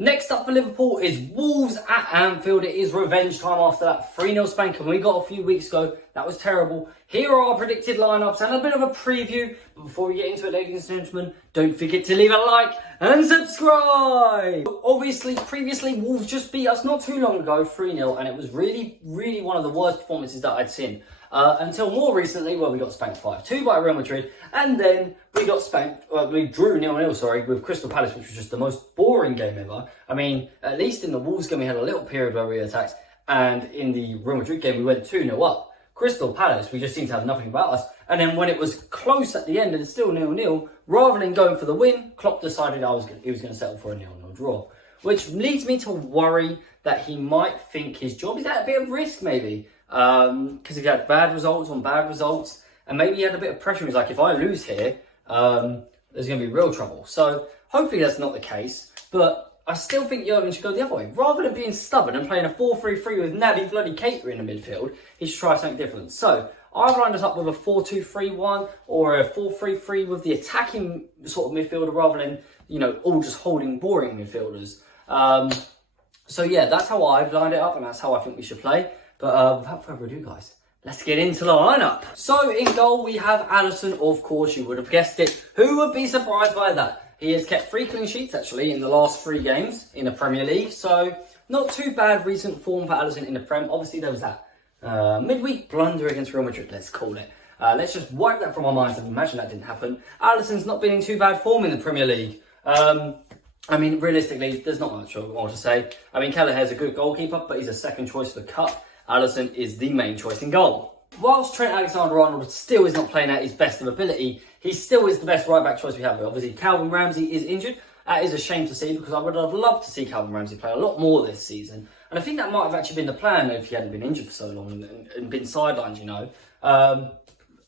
Next up for Liverpool is Wolves at Anfield. It is revenge time after that 3-0 spanking we got a few weeks ago. That was terrible. Here are our predicted lineups and a bit of a preview. But before we get into it, ladies and gentlemen, don't forget to leave a like and subscribe. Obviously, previously, Wolves just beat us not too long ago, 3-0, and it was really one of the worst performances that I'd seen. Until more recently, where we got spanked 5-2 by Real Madrid, and then we got spanked, we drew 0-0, with Crystal Palace, which was just the most boring game ever. I mean, at least in the Wolves game, we had a little period where we attacked, and in the Real Madrid game, we went 2-0 up. Crystal Palace, we just seemed to have nothing about us. And then when it was close at the end and it's still 0-0, rather than going for the win, Klopp decided he was going to settle for a 0-0 draw. Which leads me to worry that he might think his job is at a bit of risk, maybe. Because he had bad results on bad results. And maybe he had a bit of pressure. He's like, if I lose here, there's going to be real trouble. So hopefully that's not the case. But I still think Jurgen should go the other way. Rather than being stubborn and playing a 4-3-3 with Naby bloody Keita in the midfield, he should try something different. So I've lined us up with a 4-2-3-1 or a 4-3-3 with the attacking sort of midfielder rather than, all just holding boring midfielders. So yeah, that's how I've lined it up and that's how I think we should play. But without further ado, guys, let's get into the lineup. So in goal, we have Alisson, of course, you would have guessed it. Who would be surprised by that? He has kept 3 clean sheets, actually, in the last 3 games in the Premier League. So, not too bad recent form for Alisson in the Prem. Obviously, there was that midweek blunder against Real Madrid, let's call it. Let's just wipe that from our minds and imagine that didn't happen. Alisson's not been in too bad form in the Premier League. Realistically, there's not much more to say. Kelleher's a good goalkeeper, but he's a second choice for the Cup. Alisson is the main choice in goal. Whilst Trent Alexander-Arnold still is not playing at his best of ability, he still is the best right-back choice we have. Obviously, Calvin Ramsey is injured. That is a shame to see because I would have loved to see Calvin Ramsey play a lot more this season. And I think that might have actually been the plan if he hadn't been injured for so long and been sidelined,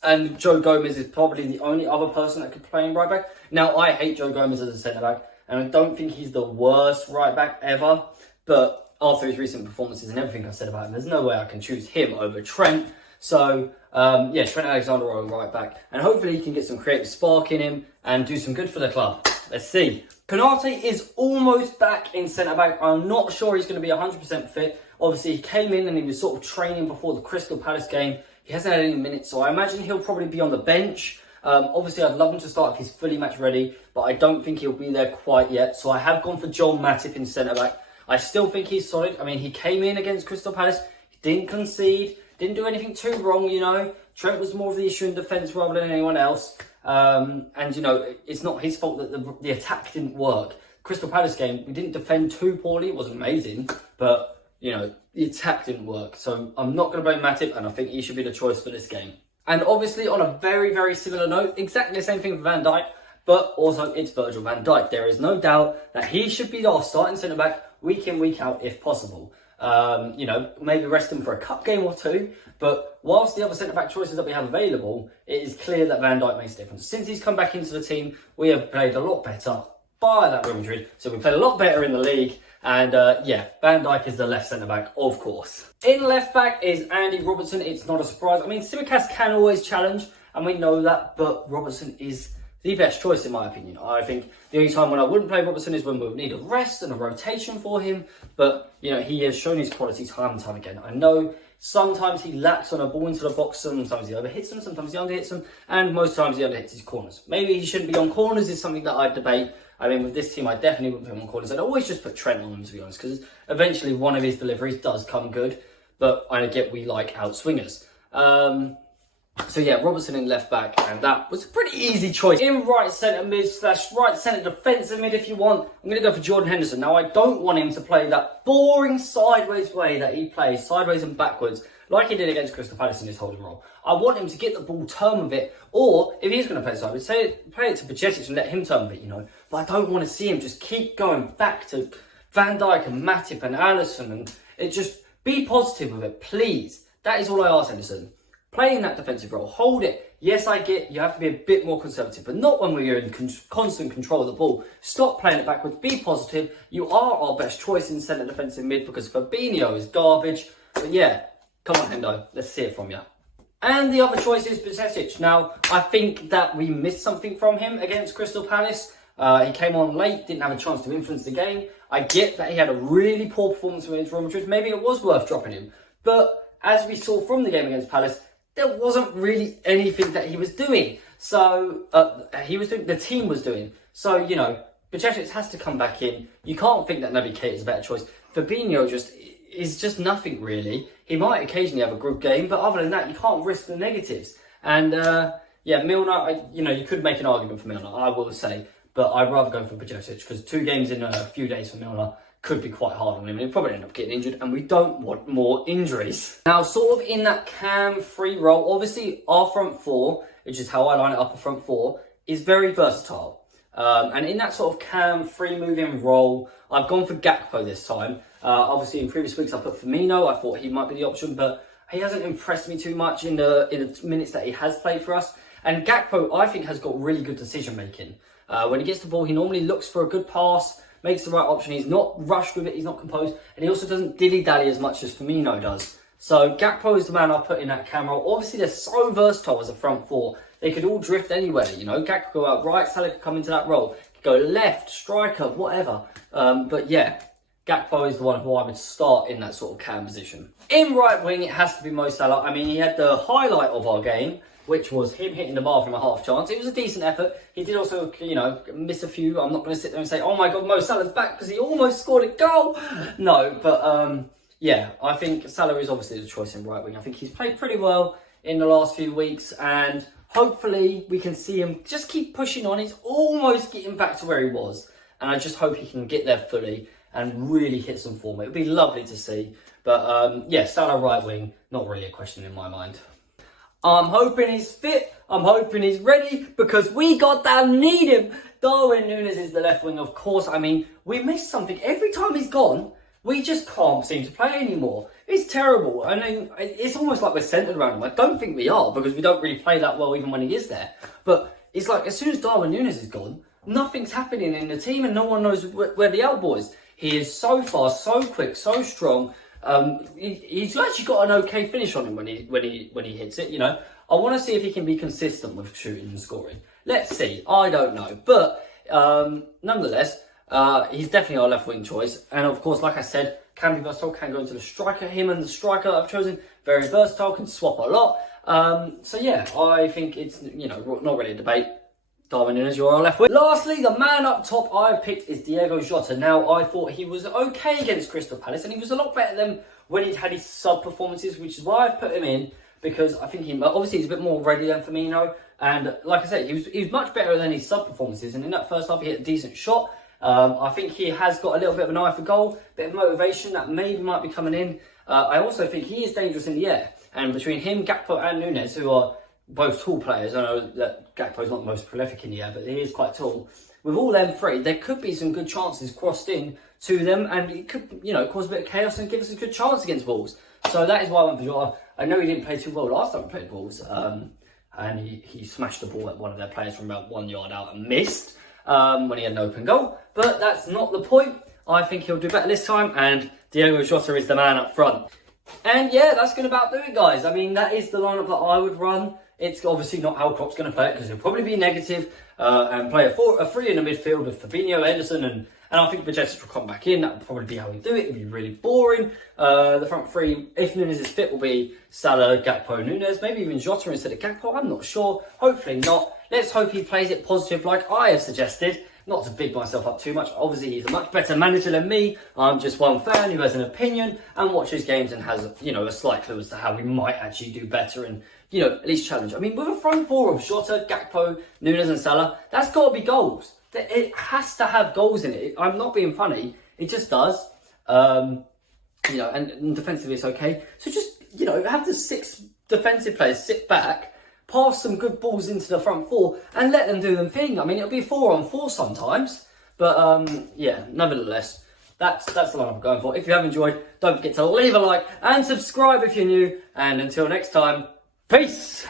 And Joe Gomez is probably the only other person that could play in right-back. Now, I hate Joe Gomez as a centre-back, and I don't think he's the worst right-back ever. But after his recent performances and everything I've said about him, there's no way I can choose him over Trent. So, Trent Alexander-Arnold right back. And hopefully he can get some creative spark in him and do some good for the club. Let's see. Konate is almost back in centre-back. I'm not sure he's going to be 100% fit. Obviously, he came in and he was sort of training before the Crystal Palace game. He hasn't had any minutes, so I imagine he'll probably be on the bench. Obviously, I'd love him to start if he's fully match ready, but I don't think he'll be there quite yet. So I have gone for Joel Matip in centre-back. I still think he's solid. He came in against Crystal Palace. He didn't concede. Didn't do anything too wrong, Trent was more of the issue in defence rather than anyone else. It's not his fault that the attack didn't work. Crystal Palace game, we didn't defend too poorly. It wasn't amazing. But, the attack didn't work. So I'm not going to blame Matip, and I think he should be the choice for this game. And obviously, on a very, very similar note, exactly the same thing for Van Dijk. But also, it's Virgil van Dijk. There is no doubt that he should be our starting centre-back week in, week out, if possible. Maybe rest him for a cup game or 2. But whilst the other centre-back choices that we have available, it is clear that Van Dijk makes a difference. Since he's come back into the team, we have played a lot better by that Real Madrid. So we played a lot better in the league. And Van Dijk is the left centre-back, of course. In left-back is Andy Robertson. It's not a surprise. Tsimikas can always challenge, and we know that. But Robertson is the best choice, in my opinion. I think the only time when I wouldn't play Robertson is when we would need a rest and a rotation for him. But, he has shown his quality time and time again. I know sometimes he lacks on a ball into the box. Sometimes he overhits them. Sometimes he underhits them. And most times he underhits his corners. Maybe he shouldn't be on corners is something that I'd debate. With this team, I definitely wouldn't put him on corners. I'd always just put Trent on them, to be honest. Because eventually one of his deliveries does come good. But I get we like out swingers. Robertson in left back, and that was a pretty easy choice. In right centre mid / right centre defensive mid, if you want, I'm going to go for Jordan Henderson. Now, I don't want him to play that boring sideways way that he plays, sideways and backwards, like he did against Crystal Palace in his holding role. I want him to get the ball, turn with it, or if he's going to play sideways, play it to Bajcetic and let him turn with it, But I don't want to see him just keep going back to Van Dijk and Matip and Alisson, and it just be positive with it, please. That is all I ask, Henderson. Play in that defensive role. Hold it. Yes, I get you have to be a bit more conservative, but not when we're in constant control of the ball. Stop playing it backwards. Be positive. You are our best choice in centre defensive mid because Fabinho is garbage. But come on, Hendo. Let's see it from you. And the other choice is Bajcetic. Now, I think that we missed something from him against Crystal Palace. He came on late, didn't have a chance to influence the game. I get that he had a really poor performance against Real Madrid. Maybe it was worth dropping him. But as we saw from the game against Palace, there wasn't really anything that he was doing. So, the team was doing. So, you know, Bajcetic has to come back in. You can't think that Naby Keita is a better choice. Fabinho is just nothing really. He might occasionally have a good game, but other than that, you can't risk the negatives. And yeah, Milner, you could make an argument for Milner, I will say, but I'd rather go for Bajcetic because 2 games in a few days for Milner could be quite hard on him. He'll probably end up getting injured, and we don't want more injuries. Now, sort of in that cam-free role, obviously our front four, which is how I line it up, a front four, is very versatile. And in that sort of cam-free moving role, I've gone for Gakpo this time. Obviously, in previous weeks, I put Firmino. I thought he might be the option, but he hasn't impressed me too much in the minutes that he has played for us. And Gakpo, I think, has got really good decision-making. When he gets the ball, he normally looks for a good pass, makes the right option. He's not rushed with it, he's not composed, and he also doesn't dilly-dally as much as Firmino does. So Gakpo is the man I put in that cam role. Obviously, they're so versatile as a front four. They could all drift anywhere, you know. Gakpo could go out right, Salah could come into that role. Could go left, striker, whatever. But yeah, Gakpo is the one who I would start in that sort of cam position. In right wing, it has to be Mo Salah. I mean, he had the highlight of our game, which was him hitting the bar from a half chance. It was a decent effort. He did also, miss a few. I'm not going to sit there and say, oh my God, Mo Salah's back because he almost scored a goal. No, but yeah, I think Salah is obviously the choice in right wing. I think he's played pretty well in the last few weeks, and hopefully we can see him just keep pushing on. He's almost getting back to where he was, and I just hope he can get there fully and really hit some form. It would be lovely to see. But yeah, Salah right wing, not really a question in my mind. I'm hoping he's fit. I'm hoping he's ready because we goddamn need him. Darwin Núñez is the left wing, of course. I mean, we missed something. Every time he's gone, we just can't seem to play anymore. It's terrible. I mean, it's almost like we're centred around him. I don't think we are because we don't really play that well even when he is there. But it's like as soon as Darwin Núñez is gone, nothing's happening in the team and no one knows where the out is. He is so fast, so quick, so strong. He's actually got an okay finish on him when he hits it. You know, I want to see if he can be consistent with shooting and scoring. Let's see. I don't know, but nonetheless, he's definitely our left wing choice. And of course, like I said, can be versatile. Can go into the striker. Him and the striker I've chosen, very versatile. Can swap a lot. So yeah, I think it's not really a debate. Darwin Núñez, you're our left wing. Lastly, the man up top I've picked is Diogo Jota. Now, I thought he was okay against Crystal Palace, and he was a lot better than when he'd had his sub-performances, which is why I've put him in, because I think obviously he's a bit more ready than Firmino, and like I said, he was much better than his sub-performances, and in that first half he hit a decent shot. I think he has got a little bit of an eye for goal, bit of motivation that maybe might be coming in. I also think he is dangerous in the air, and between him, Gakpo and Núñez, who are both tall players. I know that Gakpo's not the most prolific in the air, but he is quite tall. With all them three, there could be some good chances crossed in to them, and it could, cause a bit of chaos and give us a good chance against Wolves. So that is why I went for Jota. I know he didn't play too well last time we played Wolves, and he smashed the ball at one of their players from about 1 yard out and missed when he had an open goal. But that's not the point. I think he'll do better this time, and Diogo Jota is the man up front. And yeah, that's going to about do it, guys. I mean, that is the lineup that I would run. It's obviously not how Klopp's going to play it because he'll probably be negative and play a three in the midfield with Fabinho, Ederson, and I think Bajcetic will come back in. That will probably be how we do it. It'll be really boring. The front three, if Núñez is fit, will be Salah, Gakpo, Núñez, maybe even Jota instead of Gakpo. I'm not sure. Hopefully not. Let's hope he plays it positive like I have suggested. Not to big myself up too much. Obviously, he's a much better manager than me. I'm just one fan who has an opinion and watches games and has, a slight clue as to how we might actually do better and, at least challenge. I mean, with a front four of Jota, Gakpo, Núñez and Salah, that's got to be goals. It has to have goals in it. I'm not being funny. It just does. And defensively it's okay. So just, have the 6 defensive players sit back, pass some good balls into the front four and let them do them thing. I mean, it'll be 4-on-4 sometimes. But, nevertheless, that's the line I'm going for. If you have enjoyed, don't forget to leave a like and subscribe if you're new. And until next time, peace!